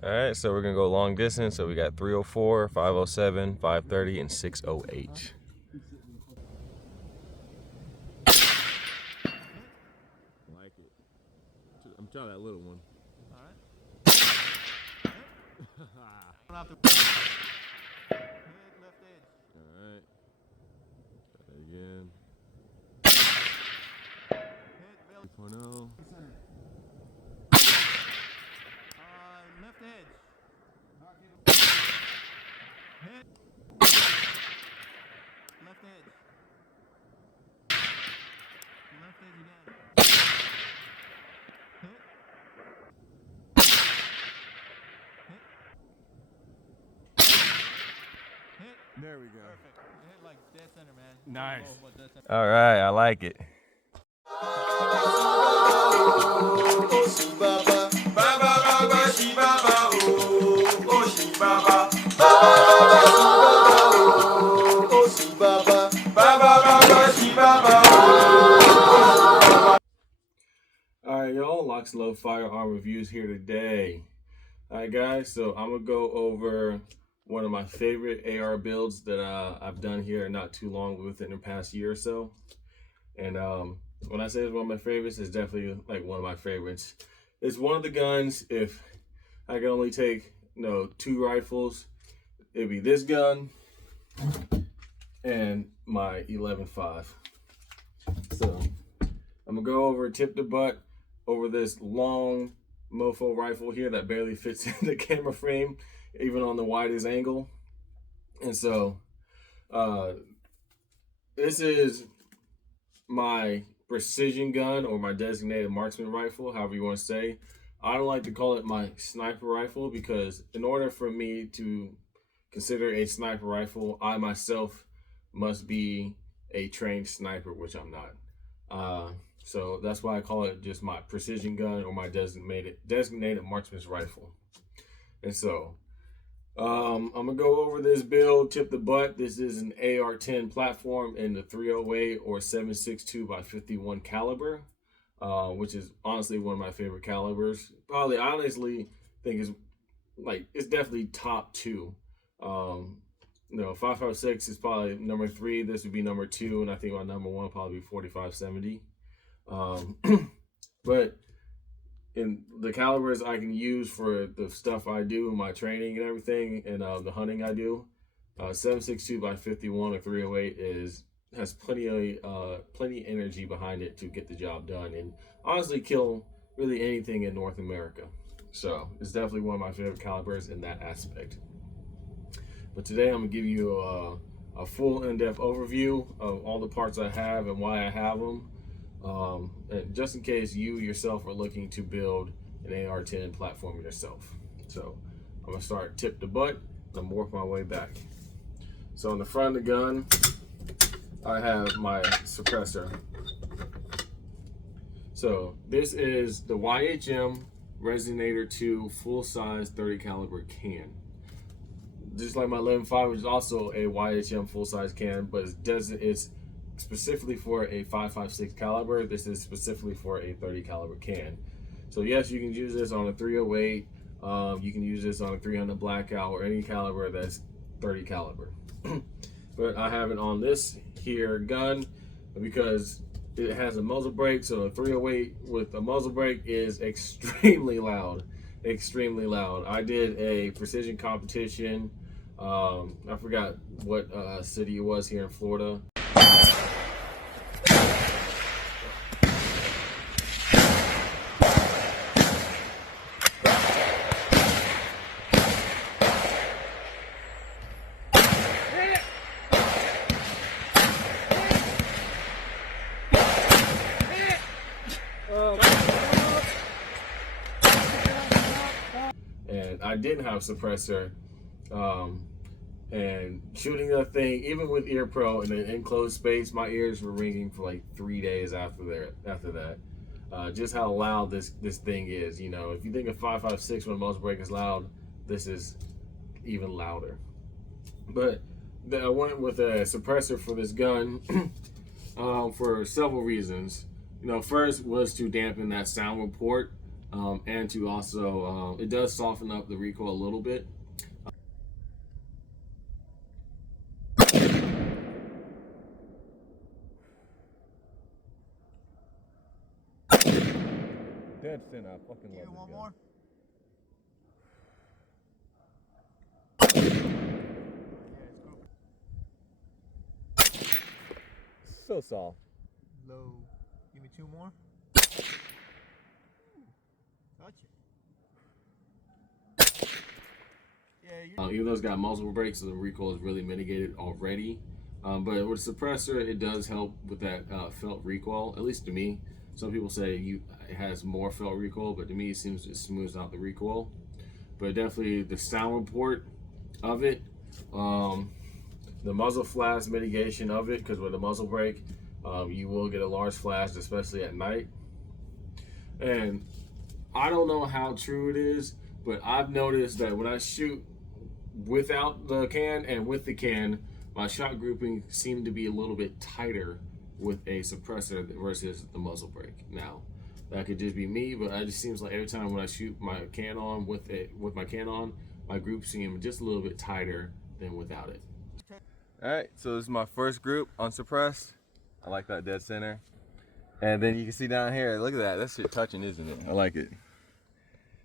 All right, so we're gonna go long distance. So we got 304, 507, 530, and 608. Like it. I'm trying that little one. All right. Hit left edge. All right. Try that again. Hit belly. 2.0. Left edge. Hit. Left edge. Left edge again. Hit. Hit. There we go. Perfect. You hit like dead center, man. Nice. Dead center. All right, I like it. All right, y'all, Lock Slow firearm reviews here today. All right, guys, so I'm gonna go over one of my favorite AR builds that I've done here not too long, within the past year or so. And when I say it's one of my favorites, it's definitely like one of my favorites. It's one of the guns, if I could only take, 2 rifles, it'd be this gun and my 11.5. So I'm gonna go over tip to butt over this long mofo rifle here that barely fits in the camera frame, even on the widest angle. And so this is my precision gun, or my designated marksman rifle, however you want to say. I don't like to call it my sniper rifle, because in order for me to consider a sniper rifle, I myself must be a trained sniper, which I'm not. So that's why I call it just my precision gun, or my designated marksman's rifle. And so I'm gonna go over this build tip to butt. This is an AR-10 platform in the 308 or 7.62 by 51 caliber, which is honestly one of my favorite calibers. Probably, I honestly think it's definitely top 2. 5.56 is probably number 3. This would be number 2, and I think my number 1 would probably be 45-70. But in the calibers I can use for the stuff I do, my training and everything, and the hunting I do, 7.62 by 51 or 308 has plenty energy behind it to get the job done, and honestly kill really anything in North America. So it's definitely one of my favorite calibers in that aspect. But today I'm gonna give you a full in-depth overview of all the parts I have and why I have them. And just in case you yourself are looking to build an AR-10 platform yourself. So I'm gonna start tip to butt, and I'm work my way back. So on the front of the gun, I have my suppressor. So this is the YHM Resonator 2 full-size 30 caliber can. Just like my 11.5, which is also a YHM full-size can, but it's specifically for a 5.56 caliber. This is specifically for a 30 caliber can. So yes, you can use this on a 308. You can use this on a 300 blackout, or any caliber that's 30 caliber. But I have it on this here gun because it has a muzzle brake. So a 308 with a muzzle brake is extremely loud, extremely loud. I did a precision competition. I forgot what city it was here in Florida. And I didn't have suppressor, and shooting that thing, even with Ear Pro in an enclosed space, my ears were ringing for like 3 days after that. Just how loud this thing is. You know, if you think of 5.56 when a muzzle brake is loud, this is even louder. But I went with a suppressor for this gun for several reasons. You know, first was to dampen that sound report and to also it does soften up the recoil a little bit. Dead center. I fucking love One this more. So soft. Low. Give me 2 more. Touch it. Yeah, Even though it's got muzzle brakes, so the recoil is really mitigated already. But with a suppressor, it does help with that felt recoil, at least to me. Some people say it has more felt recoil, but to me, it seems it smooths out the recoil. But definitely the sound report of it, the muzzle flash mitigation of it, because with a muzzle brake, you will get a large flash, especially at night. And I don't know how true it is, but I've noticed that when I shoot without the can and with the can, my shot grouping seemed to be a little bit tighter with a suppressor versus the muzzle brake. Now, that could just be me, but it just seems like every time when I shoot my can on with my can on, my group seem just a little bit tighter than without it. All right, so this is my first group unsuppressed. I like that dead center. And then you can see down here, look at that. That shit touching, isn't it? I like it.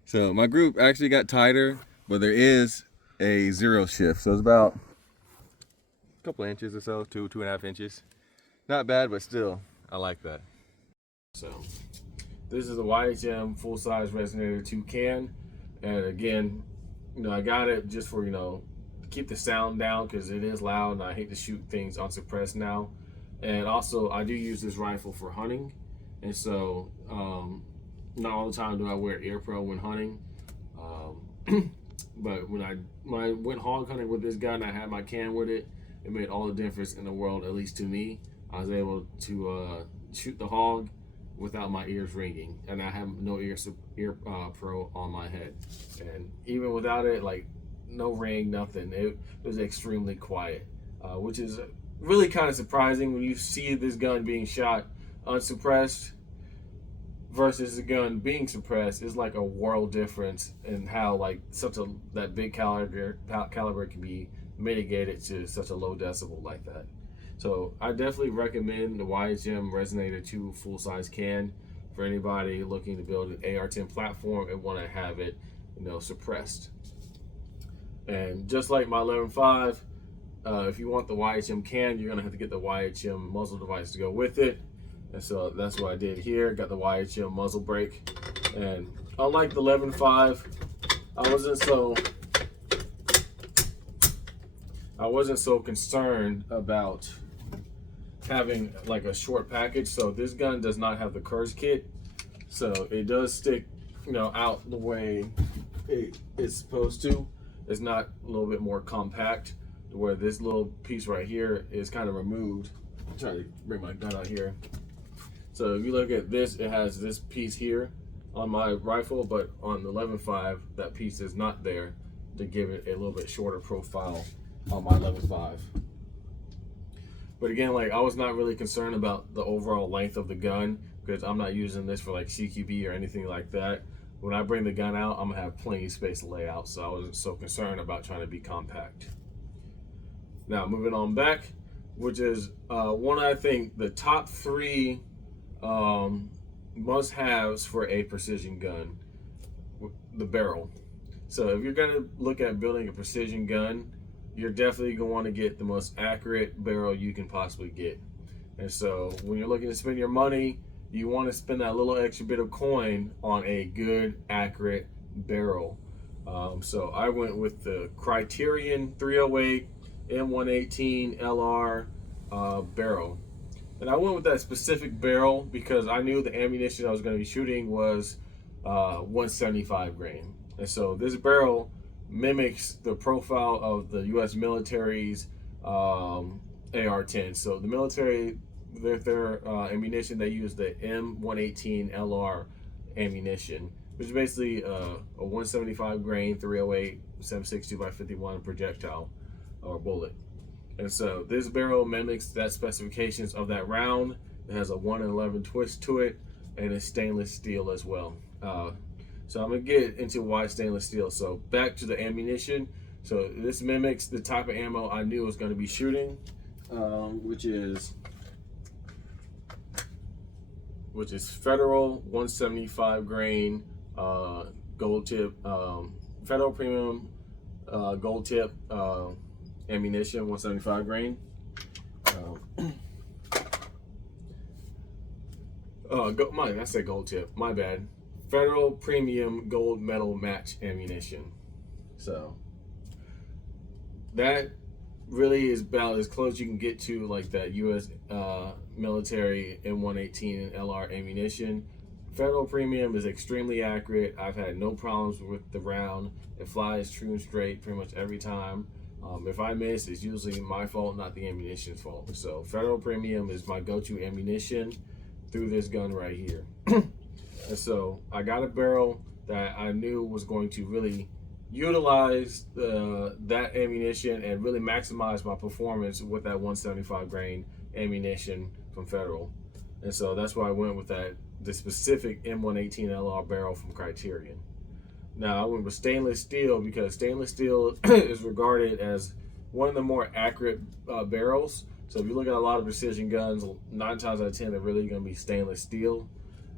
So my group actually got tighter, but there is a zero shift. So it's about a couple inches or so, 2.5 inches. Not bad, but still, I like that. So this is a YHM full-size Resonator 2 can. And again, I got it just for, keep the sound down because it is loud and I hate to shoot things unsuppressed now. And also, I do use this rifle for hunting. And so, not all the time do I wear ear pro when hunting. But when I went hog hunting with this gun, I had my can with it. It made all the difference in the world, at least to me. I was able to shoot the hog without my ears ringing, and I have no ear pro on my head. And even without it, like no ring, nothing. It was extremely quiet, which is really kind of surprising when you see this gun being shot unsuppressed versus the gun being suppressed. Is like a world difference in how like that big caliber can be mitigated to such a low decibel like that. So I definitely recommend the YHM Resonator 2 full-size can for anybody looking to build an AR-10 platform and want to have it, suppressed. And just like my 11.5, if you want the YHM can, you're gonna have to get the YHM muzzle device to go with it. And so that's what I did here. Got the YHM muzzle brake. And unlike the 11.5, I wasn't so concerned about having like a short package. So this gun does not have the Kurz kit, so it does stick out the way it's supposed to. It's not a little bit more compact, where this little piece right here is kind of removed. I'll try to bring my gun out here. So if you look at this, it has this piece here on my rifle, but on the 11.5 that piece is not there to give it a little bit shorter profile on my 11.5. But again, like I was not really concerned about the overall length of the gun because I'm not using this for like CQB or anything like that. When I bring the gun out, I'm gonna have plenty of space to lay out, so I wasn't so concerned about trying to be compact. Now moving on back, which is one I think the top 3 must-haves for a precision gun, the barrel. So if you're gonna look at building a precision gun, you're definitely going to want to get the most accurate barrel you can possibly get. And so when you're looking to spend your money, you want to spend that little extra bit of coin on a good, accurate barrel. So I went with the Criterion 308 M118 LR barrel. And I went with that specific barrel because I knew the ammunition I was going to be shooting was 175 grain. And so this barrel mimics the profile of the U.S. military's AR-10. So the military, their ammunition, they use the M118 LR ammunition, which is basically a 175 grain 308 7.62x51 projectile or bullet. And so this barrel mimics that specifications of that round. It has a 1-in-11 twist to it, and it's stainless steel as well. So I'm gonna get into why stainless steel. So back to the ammunition. So this mimics the type of ammo I knew was going to be shooting, which is Federal 175 grain gold tip, Federal premium gold tip ammunition, 175 grain. I said gold tip. My bad. Federal premium gold metal match ammunition. So that really is about as close you can get to like that U.S. Military M118 and LR ammunition. Federal premium is extremely accurate. I've had no problems with the round. It flies true and straight pretty much every time. If I miss, it's usually my fault, not the ammunition's fault. So Federal premium is my go-to ammunition through this gun right here. And so I got a barrel that I knew was going to really utilize that ammunition and really maximize my performance with that 175 grain ammunition from Federal. And so that's why I went with the specific M118 LR barrel from Criterion. Now I went with stainless steel because stainless steel is regarded as one of the more accurate barrels. So if you look at a lot of precision guns, 9 times out of 10 they're really going to be stainless steel.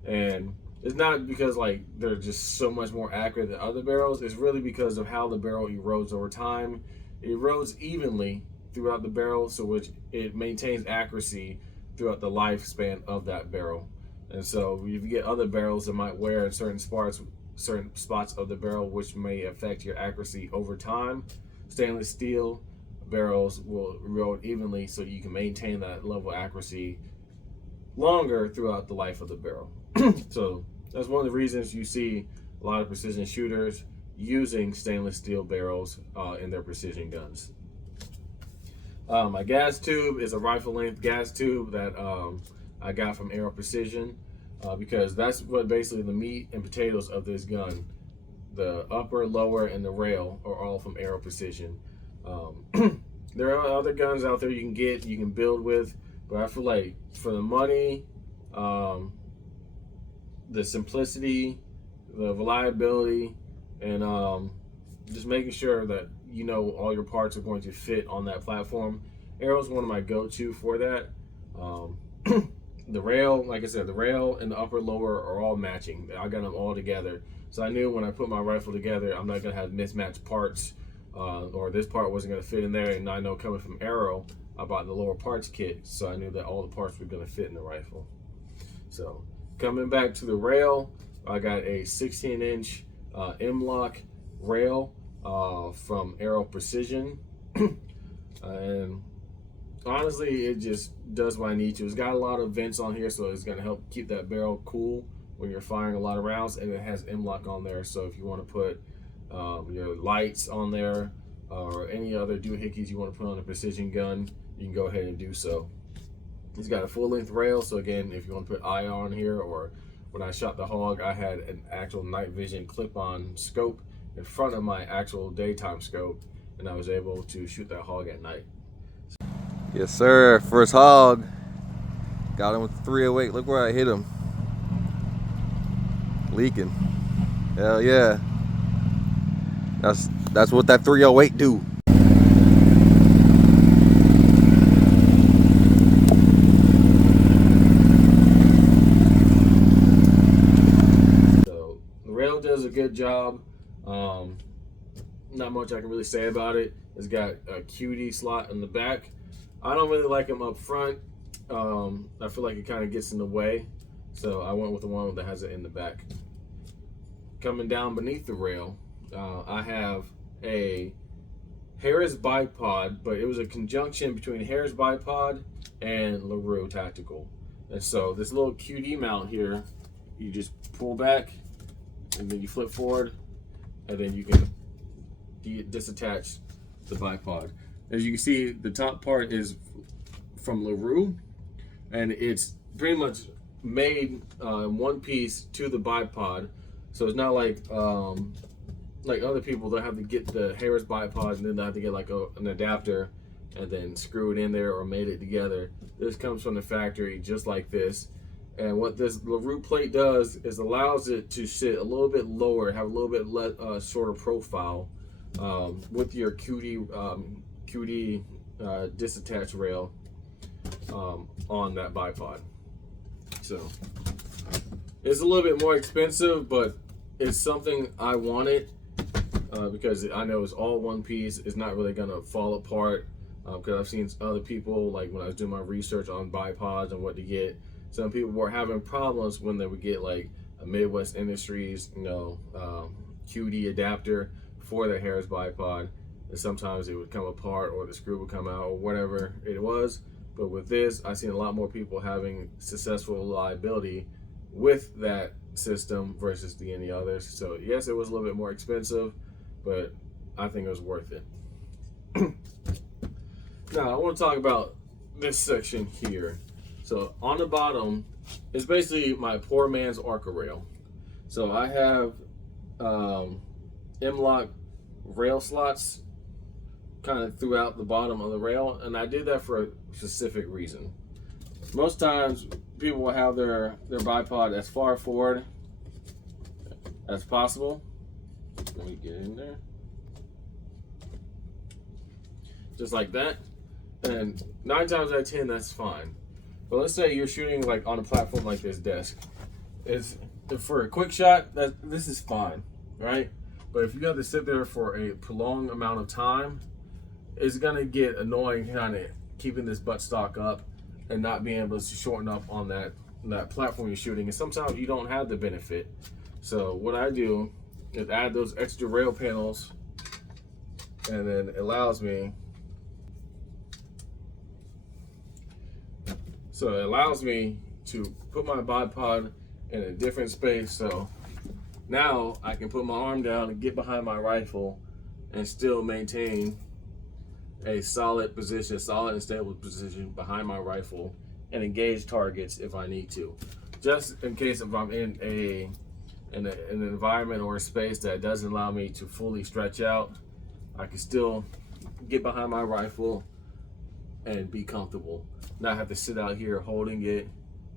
And it's not because like they're just so much more accurate than other barrels. It's really because of how the barrel erodes over time. It erodes evenly throughout the barrel, so which it maintains accuracy throughout the lifespan of that barrel. And so if you get other barrels that might wear in certain spots of the barrel, which may affect your accuracy over time, stainless steel barrels will erode evenly, so you can maintain that level of accuracy longer throughout the life of the barrel. So that's one of the reasons you see a lot of precision shooters using stainless steel barrels in their precision guns. My gas tube is a rifle length gas tube that I got from Aero Precision because that's what basically the meat and potatoes of this gun. The upper, lower, and the rail are all from Aero Precision. There are other guns out there you can build with, but I feel like for the money, the simplicity, the reliability, and just making sure that you know all your parts are going to fit on that platform, Aero is one of my go-to for that. The rail, like I said, the rail and the upper lower are all matching. I got them all together, so I knew when I put my rifle together, I'm not gonna have mismatched parts, or this part wasn't gonna fit in there. And I know coming from Aero, I bought the lower parts kit, so I knew that all the parts were gonna fit in the rifle. So coming back to the rail, I got a 16-inch M-Lock rail from Aero Precision. And honestly, it just does what I need to. It's got a lot of vents on here, so it's going to help keep that barrel cool when you're firing a lot of rounds. And it has M-Lock on there, so if you want to put your lights on there or any other doohickeys you want to put on a precision gun, you can go ahead and do so. It's got a full-length rail, so again, if you want to put IR on here, or when I shot the hog, I had an actual night vision clip-on scope in front of my actual daytime scope, and I was able to shoot that hog at night. Yes, sir. First hog. Got him with the 308. Look where I hit him. Leaking. Hell yeah. That's what that 308 do. So the rail does a good job. Not much I can really say about it. It's got a QD slot in the back. I don't really like them up front. I feel like it kind of gets in the way, so I went with the one that has it in the back. Coming down beneath the rail, I have a Harris bipod, but it was a conjunction between Harris bipod and LaRue tactical. And so this little QD mount here, you just pull back and then you flip forward, and then you can disattach the bipod. As you can see, the top part is from LaRue, and it's pretty much made one piece to the bipod. So it's not like other people that have to get the Harris bipod and then they have to get like an adapter and then screw it in there or made it together. This comes from the factory just like this, And what this the root plate does is allows it to sit a little bit lower, have a little bit shorter profile with your QD disattached rail on that bipod. So it's a little bit more expensive, but it's something I wanted because I know it's all one piece. It's not really gonna fall apart because I've seen other people, like when I was doing my research on bipods and what to get, some people were having problems when they would get like a Midwest Industries, QD adapter for the Harris bipod. And sometimes it would come apart or the screw would come out or whatever it was. But with this, I've seen a lot more people having successful reliability with that system versus any others. So yes, it was a little bit more expensive, but I think it was worth it. Now I want to talk about this section here. So on the bottom is basically my poor man's Arca rail. So I have M-lock rail slots kind of throughout the bottom of the rail, and I did that for a specific reason. Most times people will have their bipod as far forward as possible. Let me get in there. Just like that. And 9 times out of 10, that's fine. But let's say you're shooting like on a platform like this desk. It's for a quick shot, this is fine, right? But if you have to sit there for a prolonged amount of time, it's gonna get annoying kind of keeping this buttstock up and not being able to shorten up on that platform you're shooting. And sometimes you don't have the benefit. So what I do is add those extra rail panels, and then it allows me. So it allows me to put my bipod in a different space. So now I can put my arm down and get behind my rifle and still maintain a solid position, solid and stable position behind my rifle and engage targets if I need to. Just in case if I'm in an environment or a space that doesn't allow me to fully stretch out, I can still get behind my rifle and be comfortable. Not have to sit out here holding it.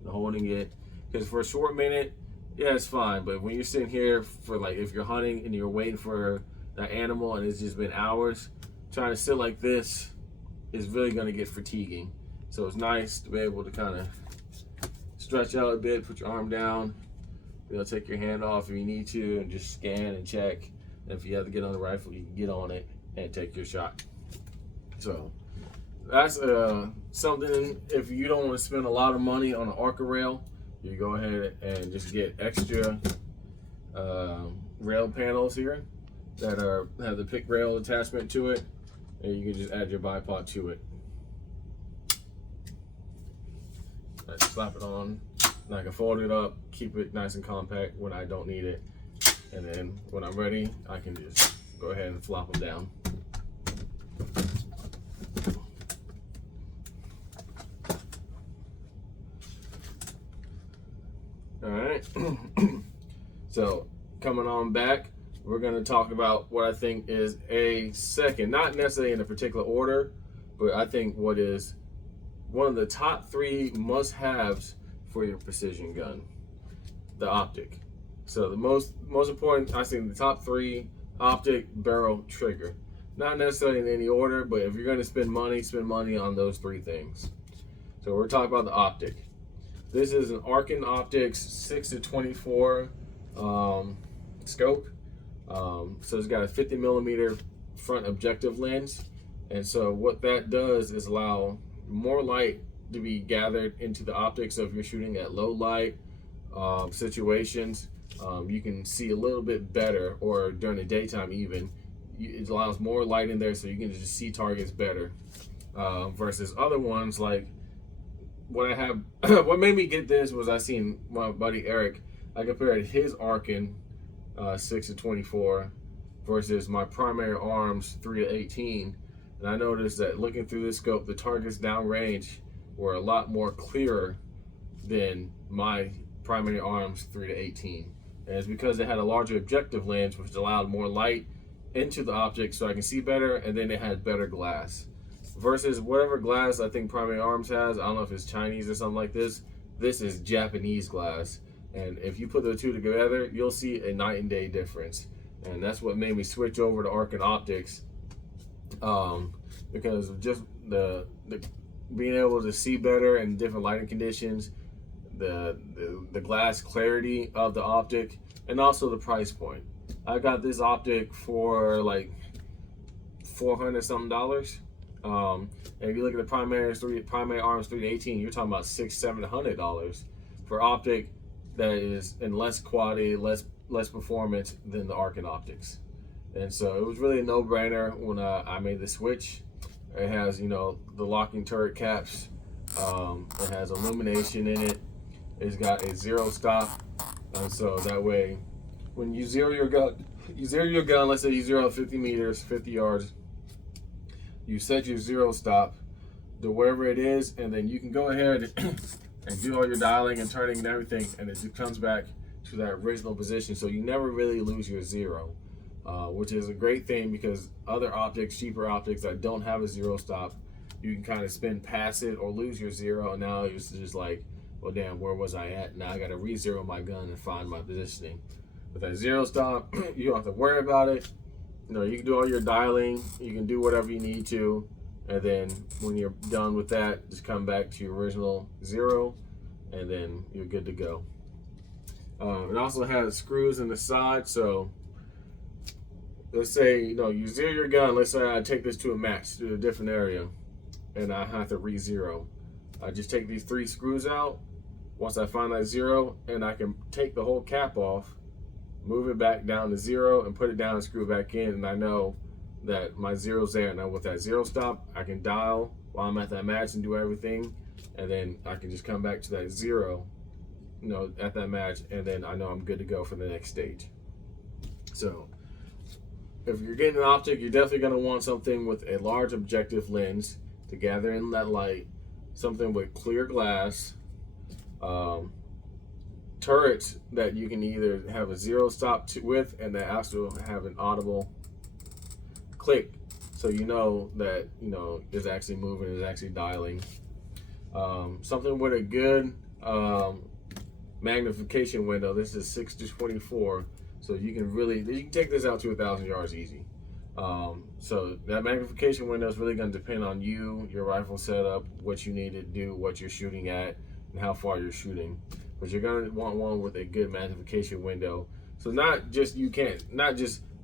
Because for a short minute, yeah, it's fine. But when you're sitting here for like, if you're hunting and you're waiting for that animal and it's just been hours, trying to sit like this is really gonna get fatiguing. So it's nice to be able to kind of stretch out a bit, put your arm down, take your hand off if you need to, and just scan and check. And if you have to get on the rifle, you can get on it and take your shot. So that's something, if you don't want to spend a lot of money on an Arca rail, you go ahead and just get extra rail panels here that have the pick rail attachment to it, and you can just add your bipod to it. I slap it on, and I can fold it up, keep it nice and compact when I don't need it, and then when I'm ready, I can just go ahead and flop them down. All right. So coming on back, we're going to talk about what I think is a second, not necessarily in a particular order, but I think what is one of the top 3 must-haves for your precision gun: the optic. So the most important, I think, the top 3: optic, barrel, trigger. Not necessarily in any order, but if you're going to spend money on those 3 things. So we're talking about the optic. This is an Arkin Optics 6-24 scope. So it's got a 50 millimeter front objective lens. And so what that does is allow more light to be gathered into the optic. So if you're shooting at low light situations, you can see a little bit better, or during the daytime even. It allows more light in there so you can just see targets better. Versus other ones like what I have, what made me get this was I seen my buddy Eric. I compared his Arkin 6-24 versus my primary arms 3-18, and I noticed that looking through this scope, the targets downrange were a lot more clearer than my primary arms 3-18, and it's because they had a larger objective lens, which allowed more light into the optic so I can see better, and then it had better glass. Versus whatever glass I think primary arms has, I don't know if it's Chinese or something like this, this is Japanese glass. And if you put the two together, you'll see a night and day difference. And that's what made me switch over to Arkin Optics, because of just the being able to see better in different lighting conditions, the glass clarity of the optic, and also the price point. I got this optic for like $400 something. And if you look at the primary arms 3 to 18, you're talking about $600-700 for optic that is in less quality, less performance than the Arkin Optics. And so it was really a no-brainer when I made the switch. It has, you know, the locking turret caps. It has illumination in it. It's got a zero stop, and so that way, when you zero your gun, let's say you zero 50 meters, 50 yards, you set your zero stop to wherever it is, and then you can go ahead and do all your dialing and turning and everything, and it just comes back to that original position. So you never really lose your zero, which is a great thing, because other optics, cheaper optics that don't have a zero stop, you can kind of spin past it or lose your zero, and now it's just like, well, damn, where was I at? Now I got to re-zero my gun and find my positioning. With that zero stop, you don't have to worry about it. You know, you can do all your dialing, you can do whatever you need to, and then when you're done with that, just come back to your original zero, and then you're good to go. It also has screws in the side, so let's say, you know, you zero your gun. Let's say I take this to a match, to a different area, and I have to re-zero. I just take these 3 screws out once I find that zero, and I can take the whole cap off, move it back down to zero, and put it down and screw it back in, and I know that my zero's there. Now with that zero stop, I can dial while I'm at that match and do everything, and then I can just come back to that zero, you know, at that match, and then I know I'm good to go for the next stage. So if you're getting an optic, you're definitely going to want something with a large objective lens to gather in that light, something with clear glass, turrets that you can either have a zero stop with, and that also have an audible click, so you know that, you know, is actually moving, is actually dialing. Something with a good magnification window. This is 6 to 24, so you can take this out to 1,000 yards easy. So that magnification window is really going to depend on you, your rifle setup, what you need to do, what you're shooting at, and how far you're shooting. But you're going to want one with a good magnification window. So not just,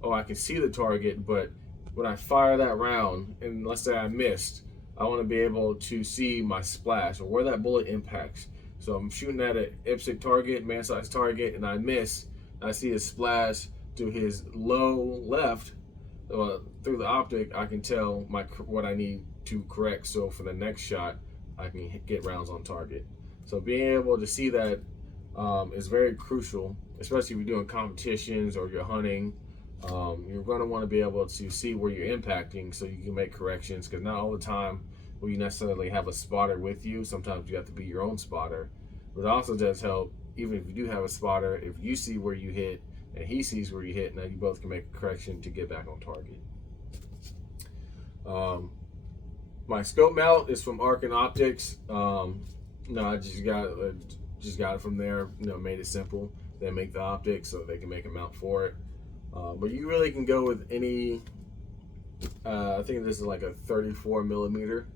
oh, I can see the target, but when I fire that round, and let's say I missed, I want to be able to see my splash or where that bullet impacts. So I'm shooting at an IPSC target, man-sized target, and I miss. I see a splash to his low left. Through the optic, I can tell what I need to correct, so for the next shot, I can get rounds on target. So being able to see that is very crucial, especially if you're doing competitions or you're hunting. You're going to want to be able to see where you're impacting, so you can make corrections, because not all the time will you necessarily have a spotter with you. Sometimes you have to be your own spotter. But it also does help, even if you do have a spotter, if you see where you hit and he sees where you hit, now you both can make a correction to get back on target. My scope mount is from Arkin Optics. No, I just got it from there. You know, made it simple. They make the optics, so they can make a mount for it. But you really can go with any. I think this is like a 34 millimeter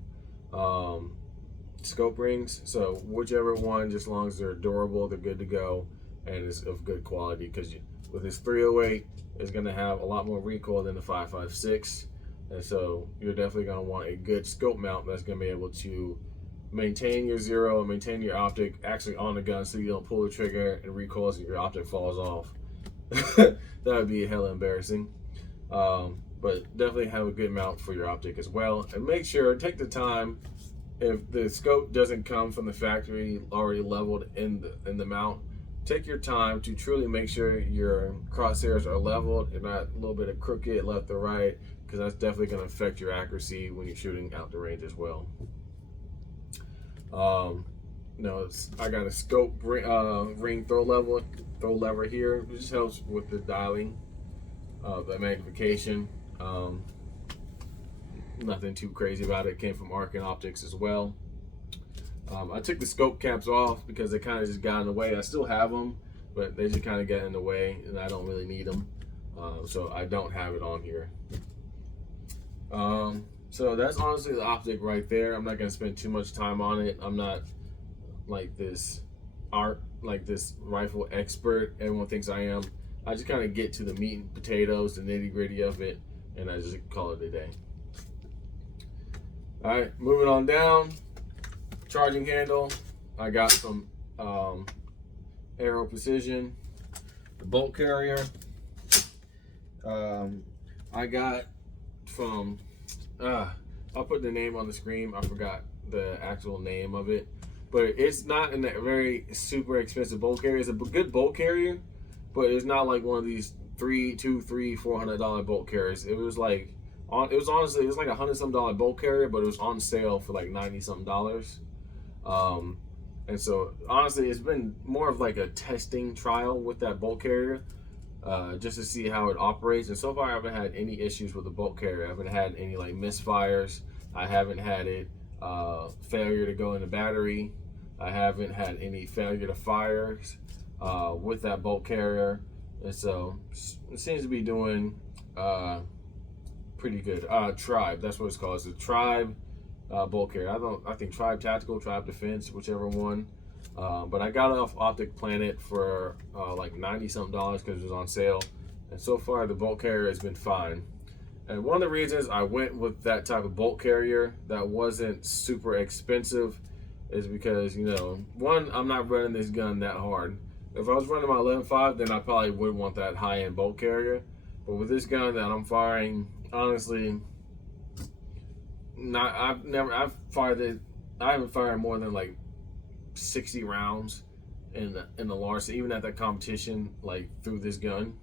scope rings. So whichever one, just as long as they're durable, they're good to go, and it's of good quality. Because with this 308, it's going to have a lot more recoil than the 5.56, and so you're definitely going to want a good scope mount that's going to be able to maintain your zero and maintain your optic actually on the gun, so you don't pull the trigger and recoils and your optic falls off. That would be hella embarrassing. But definitely have a good mount for your optic as well, and make sure, take the time, if the scope doesn't come from the factory already leveled in the mount, take your time to truly make sure your crosshairs are leveled and not a little bit of crooked left or right, because that's definitely going to affect your accuracy when you're shooting out the range as well. I got a scope ring throw lever here, which just helps with the dialing, the magnification. Nothing too crazy about it. Came from Arkin Optics as well. I took the scope caps off because they kind of just got in the way. I still have them, but they just kind of get in the way, and I don't really need them. So I don't have it on here. So that's honestly the optic right there. I'm not gonna spend too much time on it. I'm not like this rifle expert everyone thinks I am. I just kind of get to the meat and potatoes, the nitty gritty of it, and I just call it a day. All right, moving on down. Charging handle, I got from Aero Precision. The bolt carrier, I got from, I'll put the name on the screen. I forgot the actual name of it, but it's not in that very super expensive bolt carrier. It's a good bolt carrier, but it's not like one of these $400 bolt carriers. It was like, it was like $100 some bolt carrier, but it was on sale for like $90 something. And so honestly, it's been more of like a testing trial with that bolt carrier, just to see how it operates. And so far, I haven't had any issues with the bolt carrier. I haven't had any like misfires. I haven't had it failure to go in the battery. I haven't had any failure to fires with that bolt carrier. And so it seems to be doing pretty good. Tribe, that's what it's called. It's a Tribe bolt carrier. I think Tribe Tactical, Tribe Defense, whichever one. But I got it off Optic Planet for like $90 something because it was on sale. And so far the bolt carrier has been fine. And one of the reasons I went with that type of bolt carrier that wasn't super expensive is because, you know, one, I'm not running this gun that hard. If I was running my 11.5, then I probably would want that high-end bolt carrier. But with this gun that I'm firing, honestly, I haven't fired more than like 60 rounds in the large, so even at that competition, like through this gun.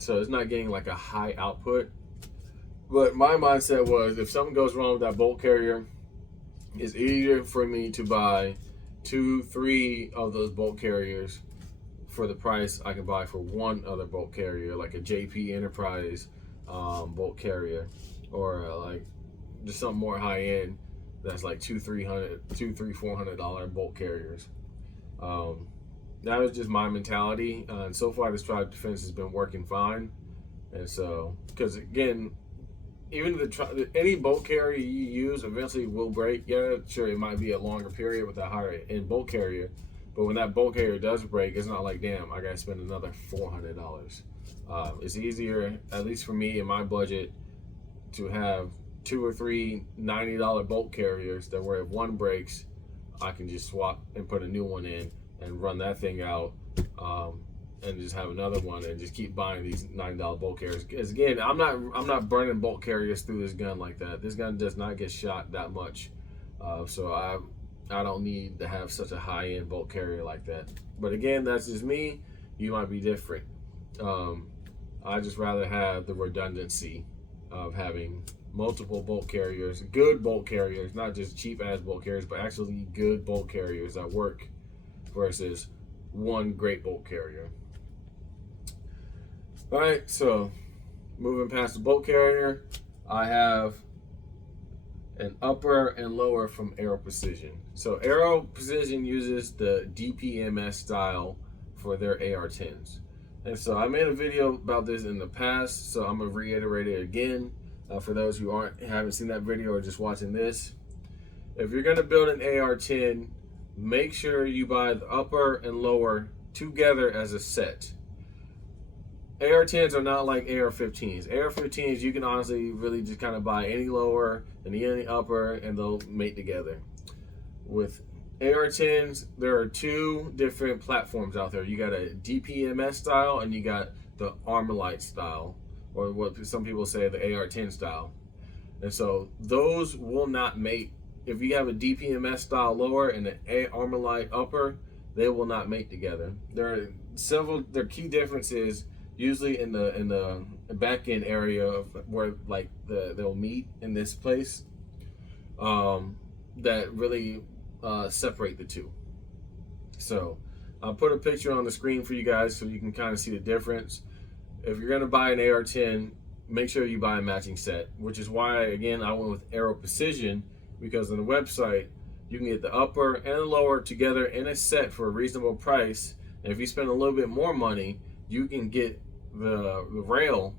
So it's not getting like a high output. But my mindset was, if something goes wrong with that bolt carrier, it's easier for me to buy 2-3 of those bolt carriers for the price I can buy for one other bolt carrier, like a JP Enterprise bolt carrier, or like just something more high end that's like $400 bolt carriers. That was just my mentality, and so far this Tribe Defense has been working fine. And so, because again, even any bolt carrier you use eventually will break. Yeah, sure, it might be a longer period with a higher end bolt carrier, but when that bolt carrier does break, it's not like, damn, I gotta spend another $400. It's easier, at least for me in my budget, to have 2 or 3 $90 bolt carriers that where if one breaks, I can just swap and put a new one in and run that thing out, and just have another one and just keep buying these $90 bolt carriers. Because again, I'm not burning bolt carriers through this gun like that. This gun does not get shot that much, so I don't need to have such a high-end bolt carrier like that. But again, that's just me. You might be different. I just rather have the redundancy of having multiple bolt carriers, good bolt carriers, not just cheap ass bolt carriers, but actually good bolt carriers that work, versus one great bolt carrier. All right, so moving past the bolt carrier, I have an upper and lower from Aero Precision. So Aero Precision uses the DPMS style for their AR-10s. And so I made a video about this in the past, so I'm gonna reiterate it again for those who haven't seen that video or just watching this. If you're gonna build an AR-10, make sure you buy the upper and lower together as a set. AR-10s are not like AR-15s. AR-15s, you can honestly really just kind of buy any lower and any upper, and they'll mate together. With AR-10s, there are 2 different platforms out there. You got a DPMS style, and you got the Armalite style, or what some people say the AR-10 style. And so those will not mate. If you have a DPMS style lower and an Armalite upper, they will not mate together. There are key differences usually in the back end area of where like they'll meet in this place, that really separate the two. So I'll put a picture on the screen for you guys so you can kind of see the difference. If you're gonna buy an AR-10, make sure you buy a matching set, which is why again I went with Aero Precision, because on the website You can get the upper and the lower together in a set for a reasonable price. And if you spend a little bit more money, you can get the rail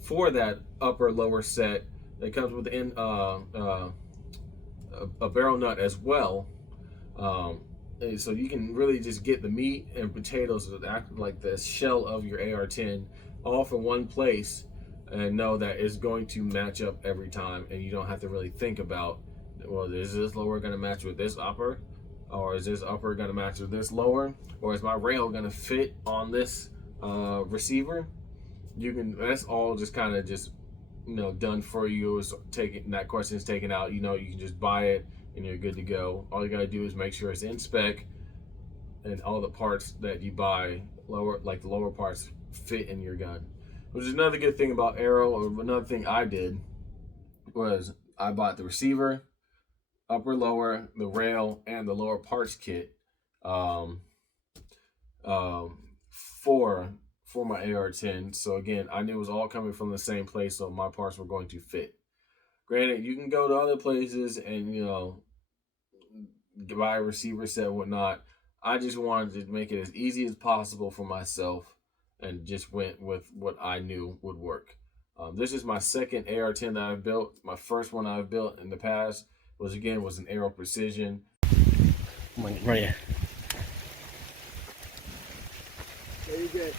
for that upper lower set that comes with a barrel nut as well. And so you can really just get the meat and potatoes that act like the shell of your AR-10 all from one place, and know that it's going to match up every time, and you don't have to really think about, well, is this lower going to match with this upper, or is this upper going to match with this lower, or is my rail going to fit on this receiver? You can, that's all just kind of just, you know, done for you. Is taking that question is taken out. You know, you can just buy it and you're good to go. All you gotta do is make sure it's in spec, and all the parts that you buy, lower, like the lower parts, fit in your gun. Which is another good thing about Arrow, or another thing I did was I bought the receiver, upper, lower, the rail, and the lower parts kit um, for my AR-10. So again, I knew it was all coming from the same place, so my parts were going to fit. Granted, you can go to other places and, you know, buy a receiver set and whatnot. I just wanted to make it as easy as possible for myself, and just went with what I knew would work. This is my second AR-10 that I've built. My first one I've built in the past was an Arrow Precision. Come on, right here. There you go.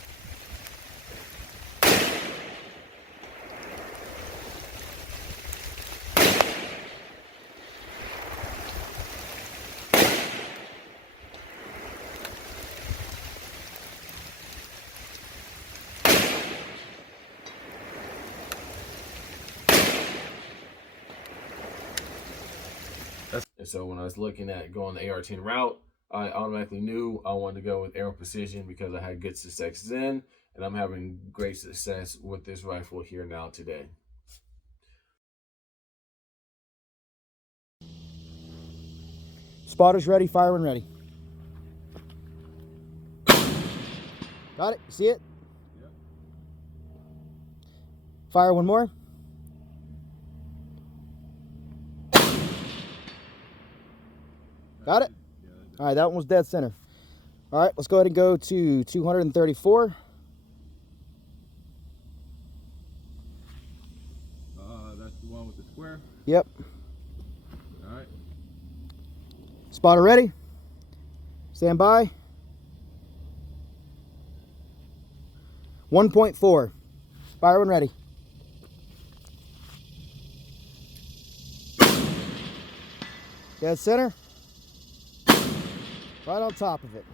And so when I was looking at going the AR-10 route, I automatically knew I wanted to go with Arrow Precision because I had good success then, and I'm having great success with this rifle here now today. Spotter's ready, fire when ready. Got it? You see it? Yep. Fire one more. Got it? All right, that one was dead center. All right, let's go ahead and go to 234. That's the one with the square. Yep. All right. Spotter ready. Stand by. 1.4. Fire when ready. Dead center. Right on top of it.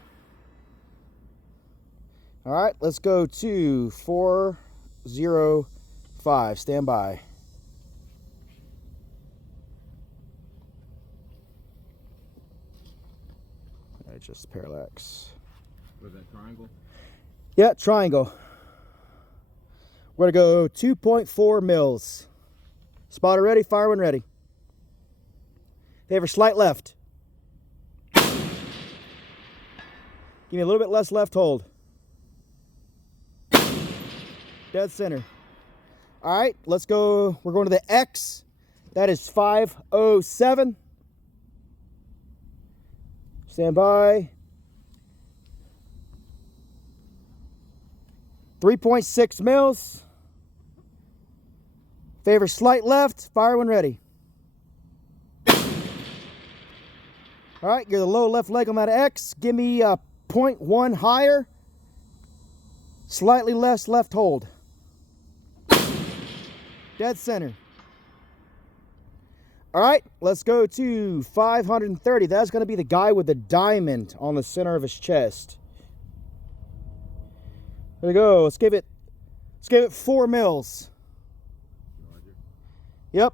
All right, let's go to 405. Stand by. All right, just parallax. With that triangle? Yeah, triangle. We're gonna go 2.4 mils. Spotter ready, fire when ready. Favor slight left. Give me a little bit less left hold. Dead center. All right, let's go. We're going to the X. That is 507. Stand by. 3.6 mils. Favor slight left. Fire when ready. All right, you're the low left leg on that X. Give me a 0.1 higher. Slightly less left hold. Dead center. All right, let's go to 530. That's going to be the guy with the diamond on the center of his chest. There we go. Let's give it 4 mils. Yep.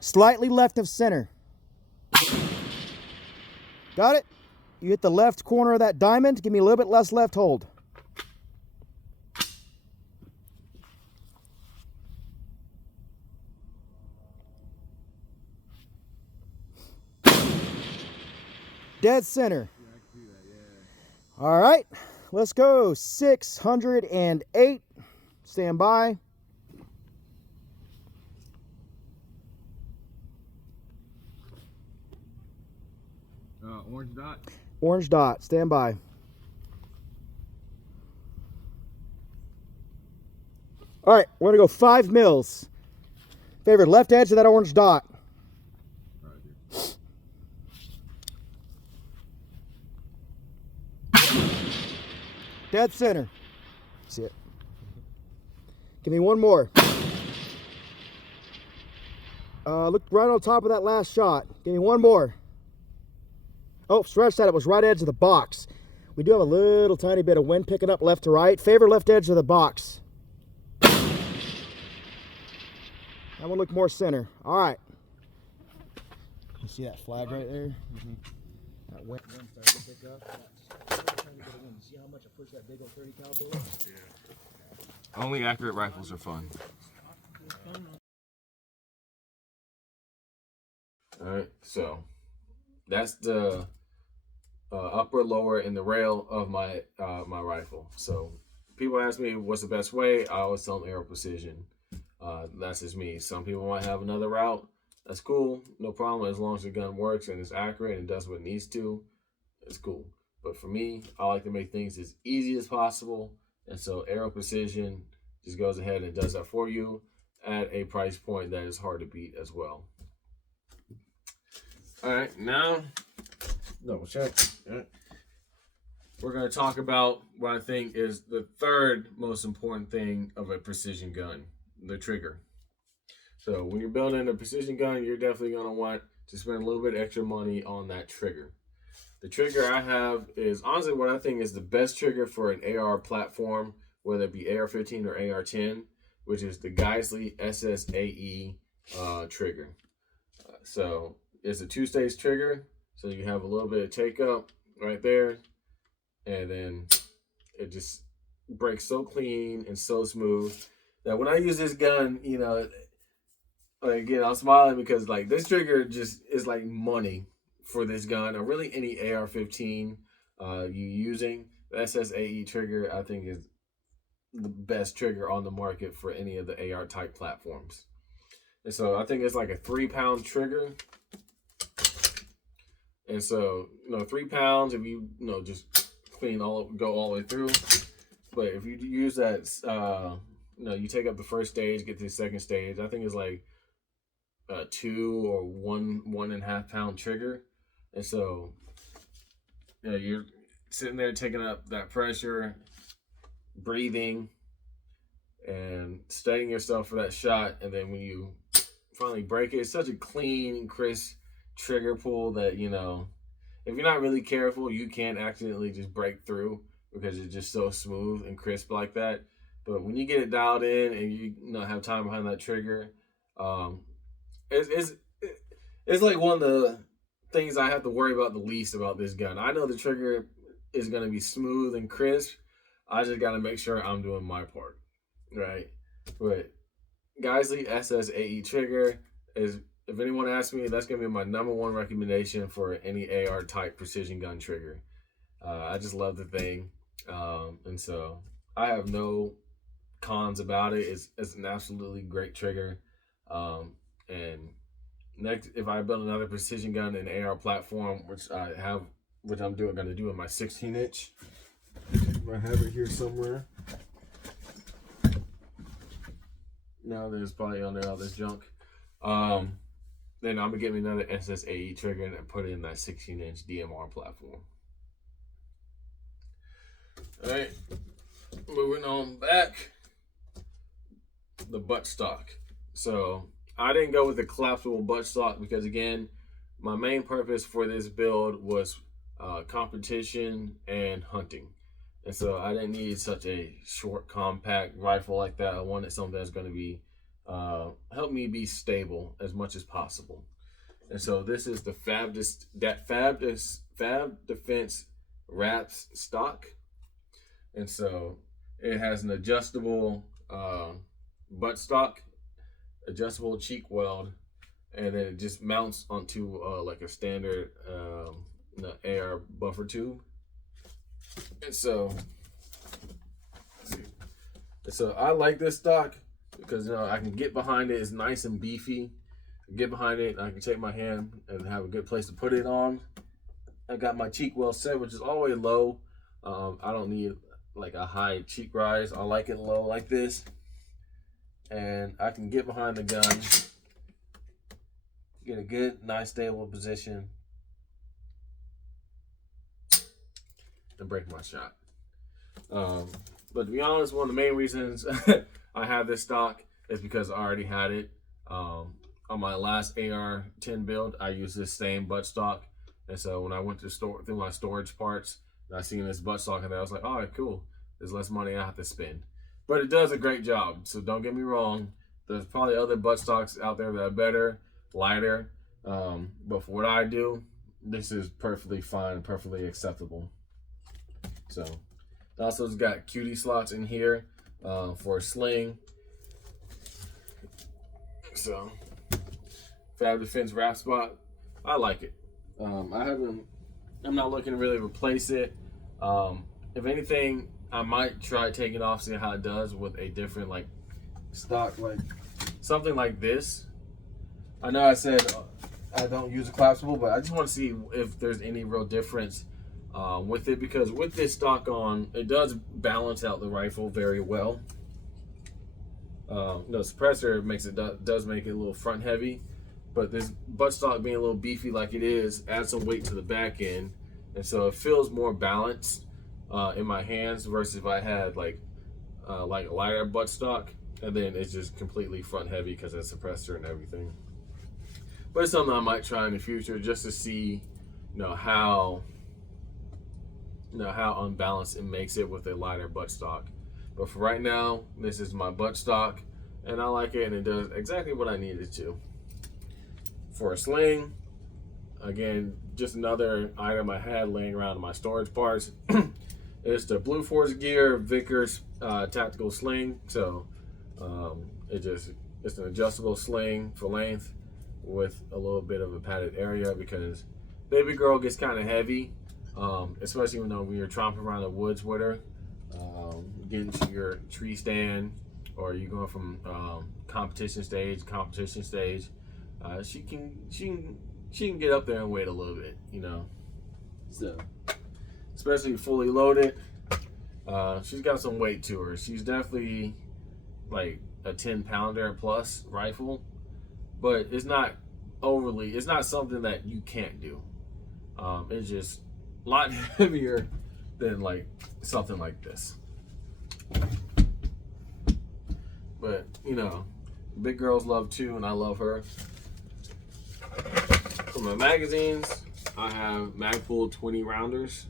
Slightly left of center. Got it? You hit the left corner of that diamond. Give me a little bit less left hold. Dead center. Yeah, I can see that, yeah. All right, let's go 608. Stand by. Orange dot. Orange dot. Stand by. All right, we're gonna go 5 mils. Favorite left edge of that orange dot. Dead center. See it. Give me one more. Look right on top of that last shot. Give me one more. Oh, stretch that. It was right edge of the box. We do have a little tiny bit of wind picking up left to right. Favorite left edge of the box. That one looked more center. All right. You see that flag right there? That wind started to pick up. See how much I pushed that big old 30 cal bullet? Yeah. Only accurate rifles are fun. All right, so that's the upper, lower, and the rail of my my rifle. So people ask me what's the best way. I always tell them Aero Precision. That's just me. Some people might have another route. That's cool, no problem. As long as the gun works and it's accurate and does what it needs to, it's cool. But for me, I like to make things as easy as possible. And so Aero Precision just goes ahead and does that for you at a price point that is hard to beat as well. All right, now, double check. All right. We're going to talk about what I think is the third most important thing of a precision gun, the trigger. So when you're building a precision gun, you're definitely going to want to spend a little bit extra money on that trigger. The trigger I have is honestly what I think is the best trigger for an AR platform, whether it be AR-15 or AR-10, which is the Geissele SSAE trigger. So it's a 2-stage trigger, so you have a little bit of take up right there, and then it just breaks so clean and so smooth that when I use this gun, you know, again, I'm smiling because like this trigger just is like money for this gun, or really any AR-15 you using. The SSAE trigger, I think, is the best trigger on the market for any of the AR type platforms. And so I think it's like a 3-pound trigger. And so, 3 pounds, if you, just clean go all the way through. But if you use that, you take up the first stage, get to the second stage, I think it's like a 2 or 1.5 pound trigger. And so, you're sitting there taking up that pressure, breathing, and studying yourself for that shot. And then when you finally break it, it's such a clean, crisp trigger pull that, if you're not really careful, you can accidentally just break through because it's just so smooth and crisp like that. But when you get it dialed in and you have time behind that trigger, it's like one of the things I have to worry about the least about this gun. I know the trigger is going to be smooth and crisp. I just got to make sure I'm doing my part, right? But Geissele SSAE trigger is, if anyone asks me, that's going to be my #1 recommendation for any AR type precision gun trigger. I just love the thing. And so I have no cons about it. It's an absolutely great trigger. And next, if I build another precision gun in AR platform, which I'm going to do in my 16-inch. I have it here somewhere. No, there's probably on there all this junk. Then I'm gonna get me another SSAE trigger and put it in that 16-inch DMR platform. All right, moving on back. The buttstock. So I didn't go with the collapsible buttstock because, again, my main purpose for this build was competition and hunting. And so I didn't need such a short, compact rifle like that. I wanted something that's going to be help me be stable as much as possible. And so this is the Fab Defense Wraps stock. And so it has an adjustable buttstock, adjustable cheek weld, and then it just mounts onto like a standard AR buffer tube. And so I like this stock because I can get behind it. It's nice and beefy. I get behind it, and I can take my hand and have a good place to put it on. I got my cheek well set, which is all the way low. I don't need like a high cheek rise. I like it low like this. And I can get behind the gun, get a good, nice, stable position, and break my shot. But to be honest, one of the main reasons I have this stock is because I already had it. On my last AR-10 build, I used this same buttstock. And so when I went to store through my storage parts, and I seen this buttstock in there, I was like, all right, cool. There's less money I have to spend. But it does a great job, so don't get me wrong. There's probably other buttstocks out there that are better, lighter. But for what I do, this is perfectly fine, perfectly acceptable. So, it also has got QD slots in here for a sling. So, Fab Defense wrap spot, I like it. I'm not looking to really replace it. If anything, I might try taking it off, see how it does with a different like stock, like something like this. I know I said I don't use a collapsible, but I just want to see if there's any real difference with it, because with this stock on, it does balance out the rifle very well. The suppressor does make it a little front heavy, but this buttstock being a little beefy like it is adds some weight to the back end, and so it feels more balanced in my hands versus if I had like a lighter buttstock, and then it's just completely front heavy because of the suppressor and everything. But it's something I might try in the future just to see, how unbalanced it makes it with a lighter buttstock. But for right now, this is my buttstock, and I like it, and it does exactly what I need it to. For a sling, again, just another item I had laying around in my storage parts. It's the Blue Force Gear Vickers tactical sling. So it's an adjustable sling for length with a little bit of a padded area, because baby girl gets kind of heavy, especially when you're tromping around the woods with her, getting to your tree stand, or you're going from competition stage. She can get up there and wait a little bit, So, especially fully loaded, she's got some weight to her. She's definitely like a 10-pounder plus rifle, but it's not something that you can't do. It's just a lot heavier than like something like this. But big girls love too, and I love her. For my magazines, I have Magpul 20 rounders.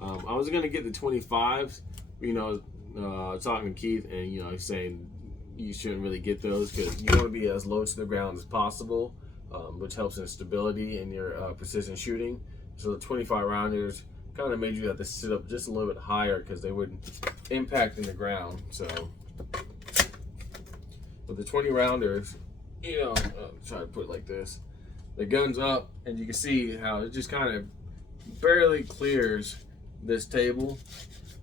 I was gonna get the 25s, talking to Keith, and he's saying you shouldn't really get those because you want to be as low to the ground as possible, which helps in stability and your precision shooting. So the 25 rounders kind of made you have to sit up just a little bit higher because they wouldn't impact in the ground. So with the 20 rounders, I'll try to put it like this. The gun's up, and you can see how it just kind of barely clears this table.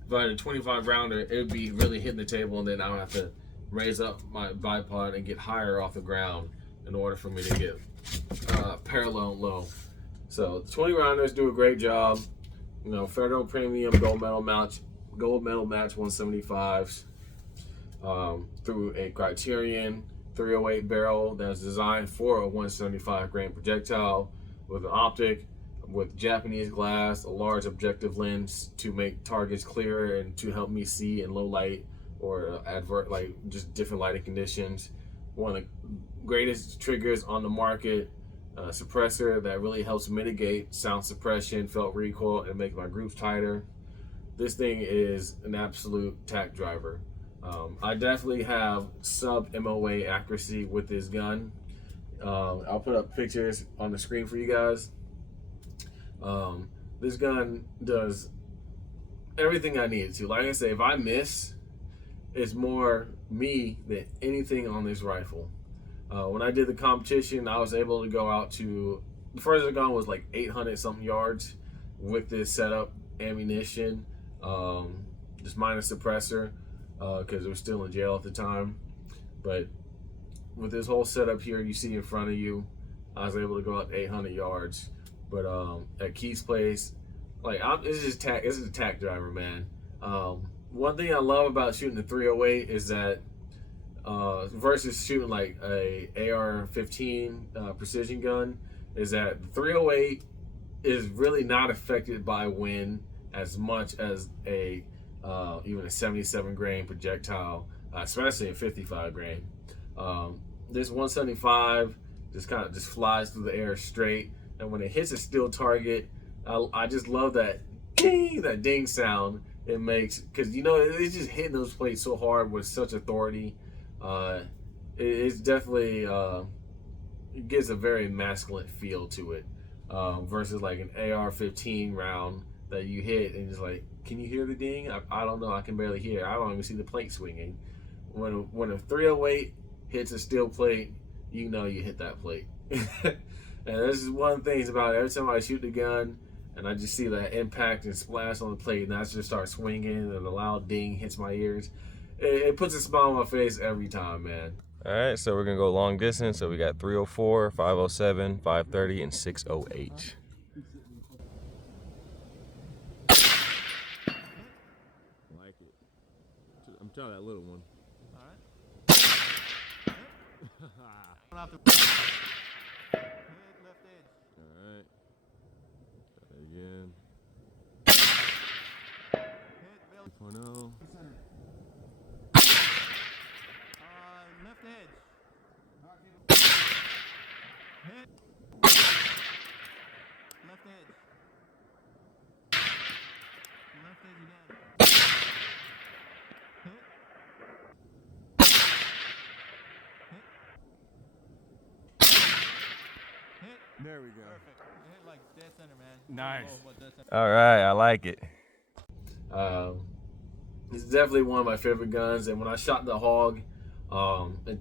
If I had a 25 rounder, it would be really hitting the table, and then I would have to raise up my bipod and get higher off the ground in order for me to get parallel and low. So the 20 rounders do a great job. Federal Premium Gold Medal Match 175s through a Criterion 308 barrel that's designed for a 175 grain projectile with an optic, with Japanese glass, a large objective lens to make targets clearer and to help me see in low light or just different lighting conditions. One of the greatest triggers on the market, suppressor that really helps mitigate sound suppression, felt recoil, and make my groups tighter. This thing is an absolute tack driver. I definitely have sub MOA accuracy with this gun. I'll put up pictures on the screen for you guys. This gun does everything I need it to. Like I say, if I miss, it's more me than anything on this rifle. When I did the competition, I was able to go out to, the furthest I've gone was like 800 something yards with this setup, ammunition, just minus suppressor, because it was still in jail at the time. But with this whole setup here you see in front of you, I was able to go out 800 yards. But at Keith's place, like it's a tack driver, man. One thing I love about shooting the 308 is that versus shooting like a AR-15 precision gun, is that the 308 is really not affected by wind as much as a even a 77 grain projectile, especially a 55 grain. This 175 just flies through the air straight, and when it hits a steel target, I just love that ding sound it makes, because it's just hitting those plates so hard with such authority. It's definitely it gives a very masculine feel to it, versus like an AR-15 round that you hit and it's like, can you hear the ding? I don't know. I can barely hear. I don't even see the plate swinging. When a 308 hits a steel plate, you know you hit that plate. And this is one of the things about it. Every time I shoot the gun and I just see that impact and splash on the plate, and I just start swinging and the loud ding hits my ears, it puts a smile on my face every time, man. All right, so we're gonna go long distance. So we got 304, 507, 530, and 608. Like it. I'm trying that little one. Alright. Hit left edge. All right. Try that again. Hit belly. 2.0. Left edge. Hit. Left edge. Left edge again. Hit. Hit. There we go. Perfect. You hit like dead center, man. Nice. Oh, but dead center. All right, I like it. It's definitely one of my favorite guns, and when I shot the hog, it,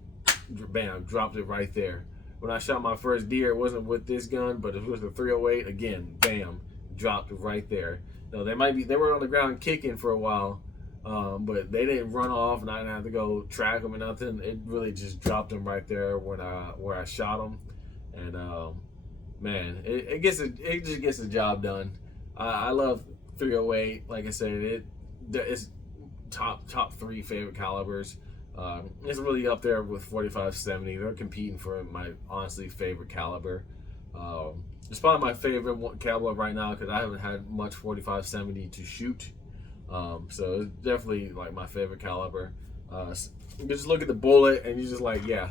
bam, dropped it right there. When I shot my first deer, it wasn't with this gun, but it was the 308. Again, bam, dropped it right there. Now, they were on the ground kicking for a while, but they didn't run off, and I didn't have to go track them or nothing. It really just dropped them right there where I shot them, and man, it just gets the job done. I love 308. Like I said, it's top 3 favorite calibers. It's really up there with 45-70. They're competing for my honestly favorite caliber. It's probably my favorite caliber right now because I haven't had much 45-70 to shoot. So it's definitely like my favorite caliber. You just look at the bullet and you're just like, yeah,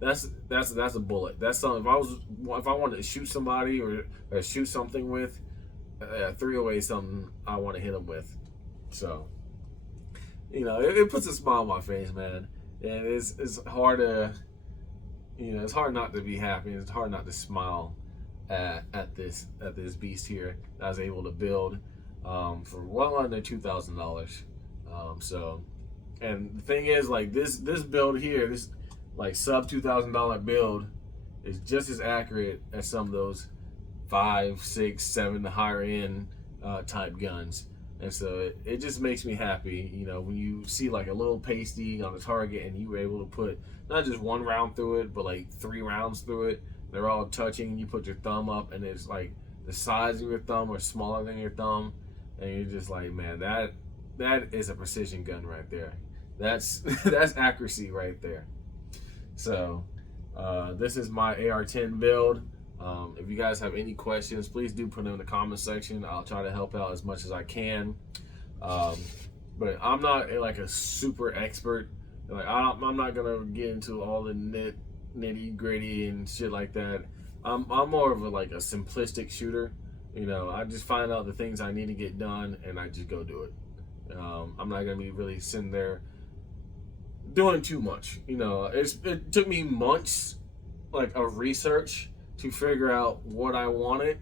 that's a bullet. That's something. If I wanted to shoot somebody or shoot something with, 308 is something I want to hit them with. So, it puts a smile on my face, man. And it's hard to, it's hard not to be happy. It's hard not to smile at this beast here that I was able to build for well under $2,000. So, and the thing is, like this build here, this like sub $2,000 build is just as accurate as some of those 5, 6, 7 higher end type guns. And so it just makes me happy, when you see like a little pasty on the target and you were able to put not just 1 round through it, but like 3 rounds through it. They're all touching. You put your thumb up and it's like the size of your thumb or smaller than your thumb. And you're just like, man, that is a precision gun right there. That's accuracy right there. So this is my AR-10 build. If you guys have any questions, please do put them in the comment section. I'll try to help out as much as I can. But I'm not like a super expert. Like I'm not gonna get into all the nitty gritty and shit like that. I'm more of a simplistic shooter. I just find out the things I need to get done and I just go do it. I'm not gonna be really sitting there doing too much. It took me months of research to figure out what I wanted,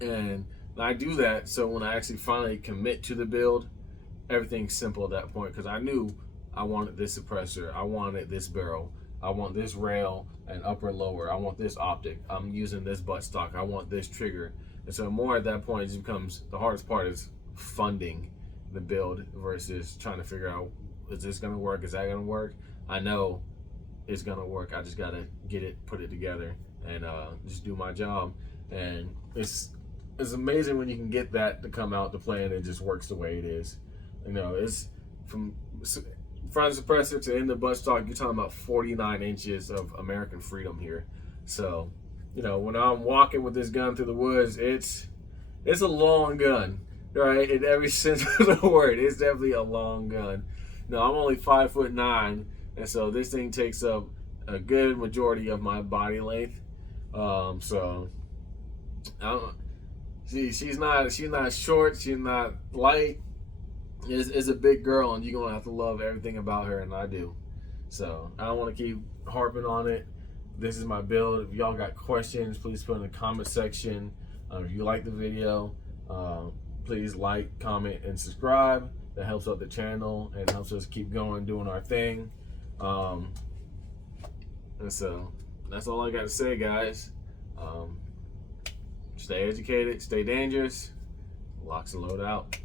and I do that so when I actually finally commit to the build, everything's simple at that point, because I knew I wanted this suppressor, I wanted this barrel, I want this rail and upper lower, I want this optic, I'm using this buttstock, I want this trigger. And so more at that point, it just becomes the hardest part is funding the build versus trying to figure out, is this gonna work, is that gonna work? I know it's gonna work, I just gotta get it, put it together, and just do my job. and it's amazing when you can get that to come out to play and it just works the way it is. You know, it's from front suppressor to end of butt stock. You're talking about 49 inches of American freedom here. So, you know, when I'm walking with this gun through the woods, it's a long gun, right? In every sense of the word, it's definitely a long gun. No, I'm only 5'9", and so this thing takes up a good majority of my body length. So she's not short, she's not light. Is a big girl, and you're gonna have to love everything about her, and I do. So I don't want to keep harping on it. This is my build. If y'all got questions, please put in the comment section. If you like the video, please like, comment, and subscribe. That helps out the channel and helps us keep going, doing our thing. And so that's all I got to say, guys. Stay educated, stay dangerous. Locks and load out.